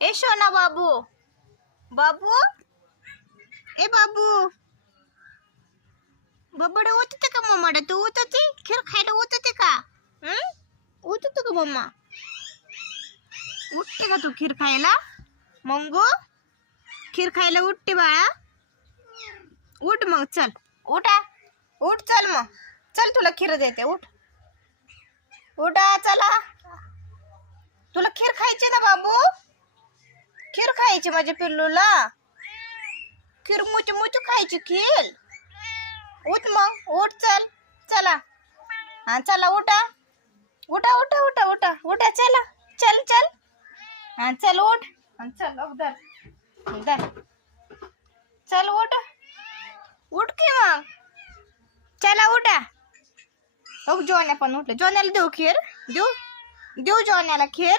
ए सोना बाबू, बाबू, ए बाबू, बाबूडे उठते का मम्माडे? तू उठते खीर खायला उठते का? उठते का मम्मा? उठते का तू खीर खायला? मंगू खीर खायला उठते बाळा? उठ मग, चल उठा, उठ चल मग, चल तुला खीर देते, उठ उठा चला. तुला खीर खायची ना बाबू? खीर खायची माझ्या पिल्लूला, खीर मुचू मुचू खायची खीर. उठ मग, उठ चल, चला हा चला उठा उठा उठा उठा उठा उठा चला, चल चल हा चल उठ, चल उधर उधर चल उठ, उठ की मग, चला उठा. जोन्या पण उठले, जोन्याला देऊ खीर, देऊ देऊ जोन्याला खीर.